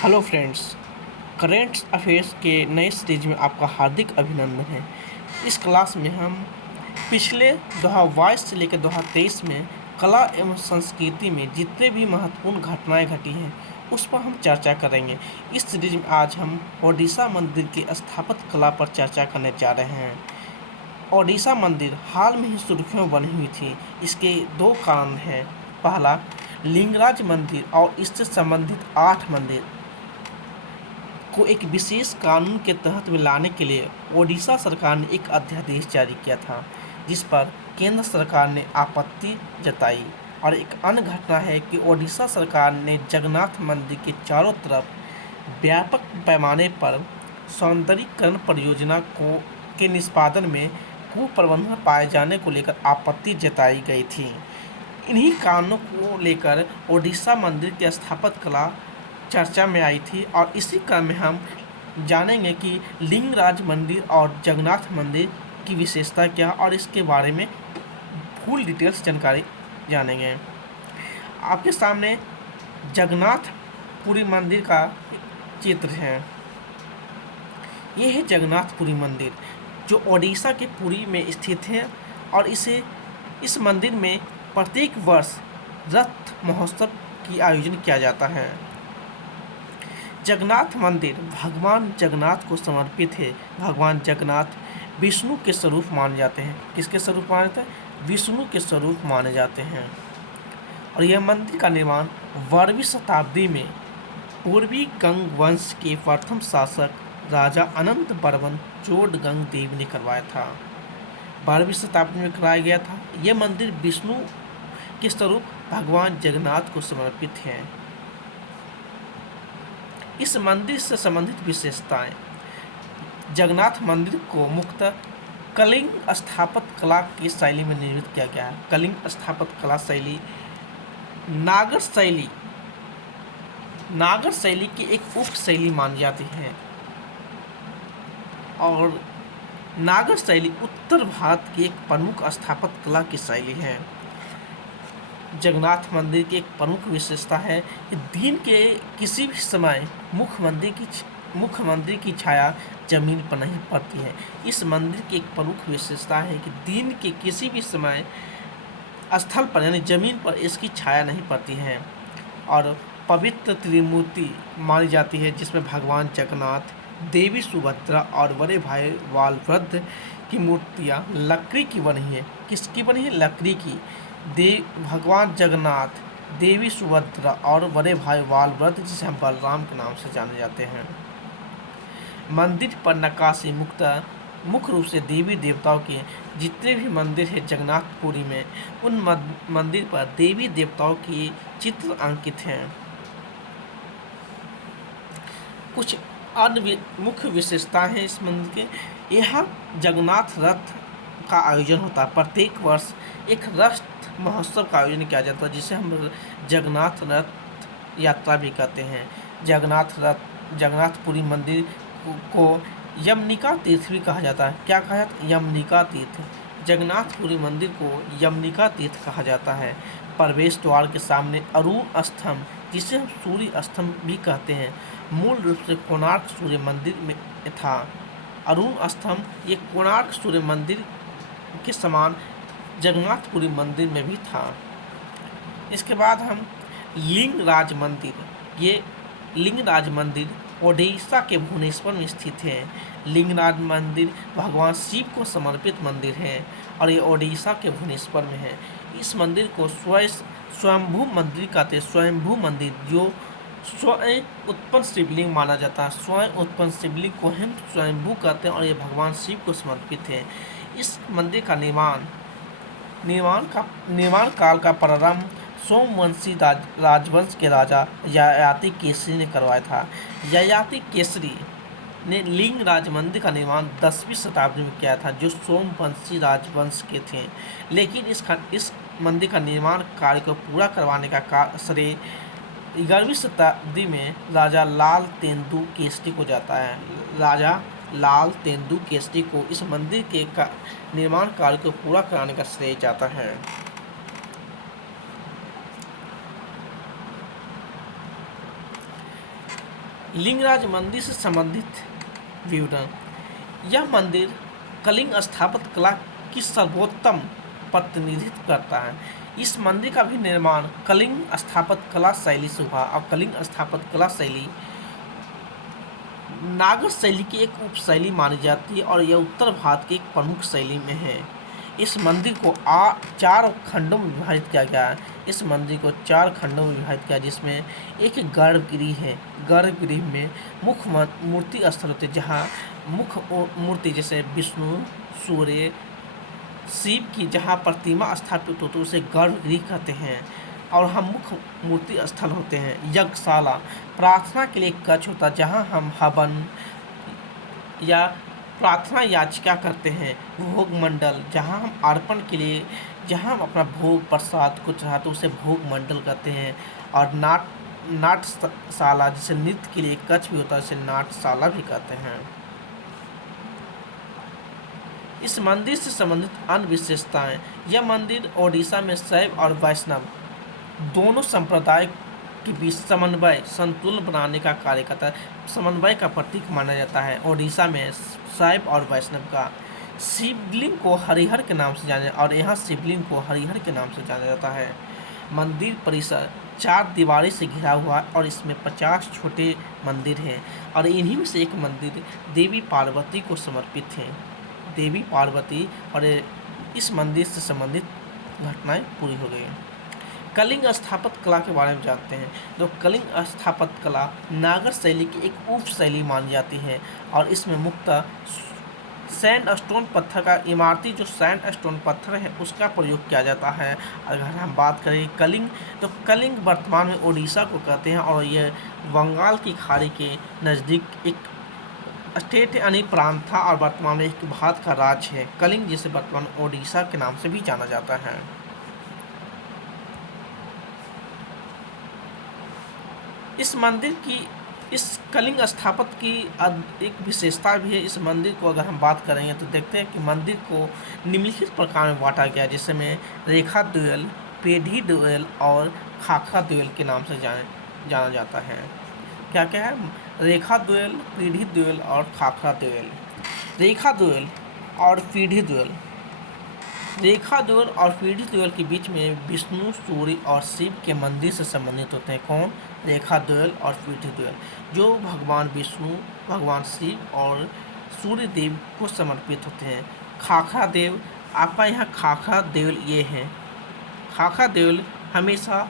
Hello friends, current affairs के नए series में आपका हार्दिक अभिनंदन है। इस क्लास में हम पिछले 2022 से लेकर 2023 में कला एवं संस्कृति में जितने भी महत्वपूर्ण घटनाएं घटी हैं उस पर हम चर्चा करेंगे। इस सीरीज में आज हम ओडिशा मंदिर की स्थापत्य कला पर चर्चा करने जा रहे हैं। ओडिशा मंदिर हाल में ही सुर्खियों में बनी हुई थी। इसके दो कारण हैं। पहला, लिंगराज मंदिर और इससे संबंधित 8 मंदिर को एक विशेष कानून के तहत में लाने के लिए ओडिशा सरकार ने एक अध्यादेश जारी किया था, जिस पर केंद्र सरकार ने आपत्ति जताई। और एक अन्य घटना है कि ओडिशा सरकार ने जगन्नाथ मंदिर के चारों तरफ व्यापक पैमाने पर सौंदर्यीकरण परियोजना के निष्पादन में कुप्रबंधन पाए जाने को लेकर आपत्ति जताई गई थी। इन्हीं कारणों को लेकर ओडिशा मंदिर की स्थापत्य कला चर्चा में आई थी और इसी क्रम में हम जानेंगे कि लिंगराज मंदिर और जगन्नाथ मंदिर की विशेषता क्या और इसके बारे में फुल डिटेल्स जानकारी जानेंगे। आपके सामने जगन्नाथपुरी मंदिर का चित्र है। ये है जगन्नाथपुरी मंदिर जो ओडिशा के पुरी में स्थित है और इस मंदिर में प्रत्येक वर्ष रथ महोत्सव की आयोजन किया जाता है। जगन्नाथ मंदिर भगवान जगन्नाथ को समर्पित है। भगवान जगन्नाथ विष्णु के स्वरूप माने जाते हैं। किसके स्वरूप माने जाते हैं? विष्णु के स्वरूप माने जाते हैं। और यह मंदिर का निर्माण 12वीं शताब्दी में पूर्वी गंग वंश के प्रथम शासक राजा अनंत बर्मन चोडगंग देव ने करवाया था। 12वीं शताब्दी में कराया गया था। यह मंदिर विष्णु के स्वरूप भगवान जगन्नाथ को समर्पित है। इस मंदिर से संबंधित विशेषताएं। जगन्नाथ मंदिर को मुख्यतः कलिंग स्थापत्य कला की शैली में निर्मित किया गया है। कलिंग स्थापत्य कला शैली नागर शैली की एक उप शैली मानी जाती है और नागर शैली उत्तर भारत की एक प्रमुख स्थापत्य कला की शैली है। जगन्नाथ मंदिर की एक प्रमुख विशेषता है कि दिन के किसी भी समय मुख्य मंदिर की छाया जमीन पर नहीं पड़ती है। इस मंदिर की एक प्रमुख विशेषता है कि दिन के किसी भी समय स्थल पर यानी जमीन पर इसकी छाया नहीं पड़ती है। और पवित्र त्रिमूर्ति मानी जाती है जिसमें भगवान जगन्नाथ, देवी सुभद्रा और बड़े भाई बलभद्र की मूर्तियाँ लकड़ी की बनी है। किसकी बनी है? लकड़ी की। भगवान जगन्नाथ, देवी सुभद्रा और बड़े भाई बलभद्र, जिसे हम बलराम के नाम से जाने जाते हैं। मंदिर पर नक्काशी मुख्य रूप से देवी देवताओं के जितने भी मंदिर है जगन्नाथपुरी में, उन मंदिर पर देवी देवताओं के चित्र अंकित हैं। कुछ अन्य मुख्य विशेषताएं हैं इस मंदिर के। यहाँ जगन्नाथ रथ का आयोजन होता है। प्रत्येक वर्ष एक रथ महोत्सव का आयोजन किया जाता है जिसे हम जगन्नाथ रथ यात्रा भी कहते हैं। जगन्नाथपुरी मंदिर को यमनिका तीर्थ भी कहा जाता है। क्या कहा जाता है? यमनिका तीर्थ। जगन्नाथपुरी मंदिर को यमनिका तीर्थ कहा जाता है। प्रवेश द्वार के सामने अरुण स्तंभ, जिसे हम सूर्य स्तंभ भी कहते हैं, मूल रूप से कोणार्क सूर्य मंदिर में था। अरुण स्तंभ ये कोणार्क सूर्य मंदिर के समान जगन्नाथपुरी मंदिर में भी था। इसके बाद हम लिंगराज मंदिर ओडिशा के भुवनेश्वर में स्थित है। लिंगराज मंदिर भगवान शिव को समर्पित मंदिर है और ये ओडिशा के भुवनेश्वर में है। इस मंदिर को स्वयंभू मंदिर कहते हैं। स्वयंभू मंदिर जो स्वयं उत्पन्न शिवलिंग माना जाता है। स्वयं उत्पन्न शिवलिंग को हम स्वयंभू कहते हैं और ये भगवान शिव को समर्पित है। इस मंदिर का निर्माण काल का प्रारंभ सोमवंशी राजवंश के राजा ययाति केसरी ने करवाया था। ययाति केसरी ने लिंगराज मंदिर का निर्माण 10वीं शताब्दी में किया था, जो सोमवंशी राजवंश के थे। लेकिन इस मंदिर का निर्माण कार्य को पूरा करवाने का श्रेय 11वीं शताब्दी में राजा लाल तेंदु केसरी को जाता है। राजा लाल तेंदु केसरी को इस मंदिर के निर्माण कार्य को पूरा कराने का श्रेय जाता है। लिंगराज मंदिर से संबंधित विवरण। यह मंदिर कलिंग स्थापत्य कला की सर्वोत्तम प्रतिनिधित्व करता है। इस मंदिर का भी निर्माण कलिंग स्थापत्य कला शैली से हुआ और कलिंग स्थापत्य कला शैली नागर शैली की एक उपशैली मानी जाती है और यह उत्तर भारत की एक प्रमुख शैली में है। इस मंदिर को 4 खंडों में विभाजित किया गया है। इस मंदिर को 4 खंडों में विभाजित किया, जिसमें एक गर्भगृह है। गर्भगृह में मुख्य मूर्ति स्थल होते हैं, जहाँ मुख्य मूर्ति जैसे विष्णु, सूर्य, शिव की जहाँ प्रतिमा स्थापित होती है उसे गर्भगृह कहते हैं। और हम मुख्य मूर्ति स्थल होते हैं यज्ञशाला, प्रार्थना के लिए एक कक्ष होता है जहाँ हम हवन या प्रार्थना याचिका करते हैं। भोग मंडल, जहाँ हम अर्पण के लिए, जहाँ हम अपना भोग प्रसाद को चढ़ाते हैं उसे भोग मंडल कहते हैं। और नाट्यशाला, जिसे नृत्य के लिए कक्ष भी होता है उसे नाट्यशाला भी कहते हैं। इस मंदिर से संबंधित अन्य विशेषताएं। यह मंदिर ओडिशा में शैव और वैष्णव दोनों संप्रदाय के बीच समन्वय संतुलन बनाने का कार्य करता है। समन्वय का प्रतीक माना जाता है ओडिशा में शैव और वैष्णव का। शिवलिंग को हरिहर के नाम से जाना, और यहाँ शिवलिंग को हरिहर के नाम से जाना जाता है। मंदिर परिसर 4 दीवारों से घिरा हुआ है और इसमें 50 छोटे मंदिर हैं और इन्हीं में से एक मंदिर देवी पार्वती को समर्पित है। देवी पार्वती, और इस मंदिर से संबंधित घटनाएं पूरी हो गई। कलिंग स्थापत्य कला के बारे में जानते हैं। तो कलिंग स्थापत्य कला नागर शैली की एक उप शैली मानी जाती है और इसमें मुख्यतः सैंडस्टोन पत्थर का, इमारती जो सैंडस्टोन पत्थर है उसका प्रयोग किया जाता है। अगर हम बात करें कलिंग, तो कलिंग वर्तमान में ओडिशा को कहते हैं और यह बंगाल की खाड़ी के नज़दीक एक स्टेट यानी प्रांत था और वर्तमान में एक भारत का राज्य है। कलिंग, जिसे वर्तमान ओडिशा के नाम से भी जाना जाता है। इस मंदिर की, इस कलिंग स्थापत्य की एक विशेषता भी है। इस मंदिर को अगर हम बात करेंगे तो देखते हैं कि मंदिर को निम्नलिखित प्रकार में बांटा गया, जिसमें रेखा द्वैल, पेढ़ी द्वैल और खाखा द्वैल के नाम से जाना जाता है। क्या क्या है? रेखा द्वैल, पीढ़ी द्वैल और खाखा द्वैल। रेखा द्वैल और पीढ़ी द्वैल। रेखा द्वैल और पीढ़ी द्वैल के बीच में विष्णु, सूर्य और शिव के मंदिर से संबंधित होते हैं। कौन? रेखा द्वैल और पीढ़ी द्वैल, जो भगवान विष्णु, भगवान शिव और सूर्य देव को समर्पित होते हैं। खाखा देव, आपका यहाँ खाखा देवल ये हैं। खाखा देवल हमेशा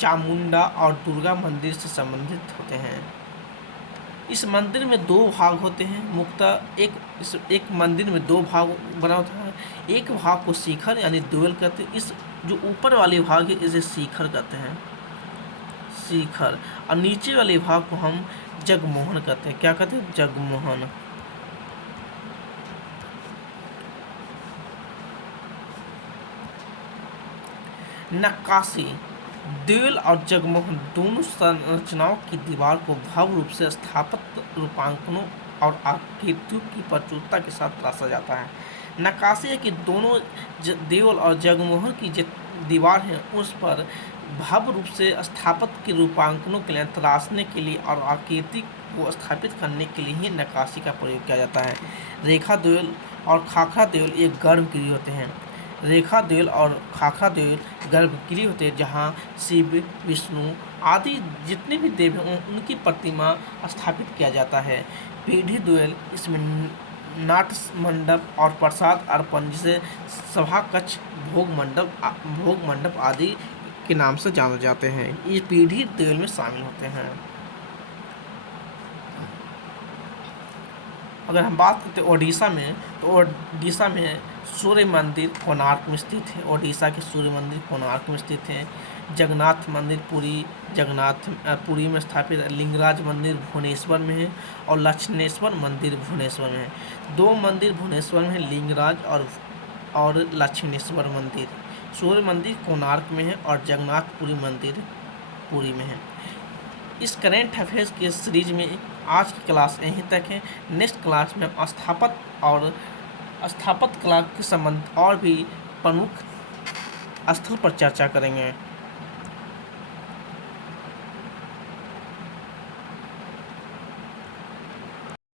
चामुंडा और दुर्गा मंदिर से संबंधित होते हैं। इस मंदिर में 2 भाग होते हैं। मुख्यतः एक मंदिर में 2 भाग बना होता है। एक भाग को शिखर यानी द्वैल कहते हैं। इस जो ऊपर वाले भाग है इसे शिखर कहते हैं, शिखर। और नीचे वाले भाग को हम जगमोहन कहते हैं। क्या कहते हैं? जगमोहन। नक्काशी। द्वैल और जगमोहन दोनों संरचनाओं की दीवार को भव्य रूप से स्थापत्य रूपांकनों और आकृतियों की प्रचुरता के साथ तराशा जाता है। नक्काशी है कि दोनों द्वैल और जगमोहन की जो दीवार है उस पर भव्य रूप से स्थापत्य के रूपांकनों के लिए तराशने के लिए और आकृति को स्थापित करने के लिए ही नक्काशी का प्रयोग किया जाता है। रेखा द्वैल और खाखा द्वैल ये गर्भगृह होते हैं। रेखा द्वैल और खाखा द्वैल गर्भगृह होते हैं जहाँ शिव, विष्णु आदि जितने भी देव हैं उनकी प्रतिमा स्थापित किया जाता है। पीढ़ी द्वैल, इसमें नाट्य मंडप और प्रसाद अर्पण जिसे सभा कक्ष, भोग मंडप आदि के नाम से जाने जाते हैं, ये पीढ़ी द्वैल में शामिल होते हैं। अगर हम बात करते हैं ओडिशा में, तो ओडिशा में सूर्य मंदिर कोणार्क में स्थित है। ओडिशा के सूर्य मंदिर कोणार्क में स्थित है। जगन्नाथ मंदिर पुरी में स्थापित है। लिंगराज मंदिर भुवनेश्वर में है और लक्ष्मणेश्वर मंदिर भुवनेश्वर में है। 2 मंदिर भुवनेश्वर में है, लिंगराज और लक्ष्मणेश्वर मंदिर। सूर्य मंदिर कोणार्क में है और जगन्नाथपुरी मंदिर पुरी में है। इस करेंट अफेयर्स के सीरीज में आज की क्लास यहीं तक है। नेक्स्ट क्लास में हम स्थापत्य कला के संबंध और भी प्रमुख स्थल पर चर्चा करेंगे।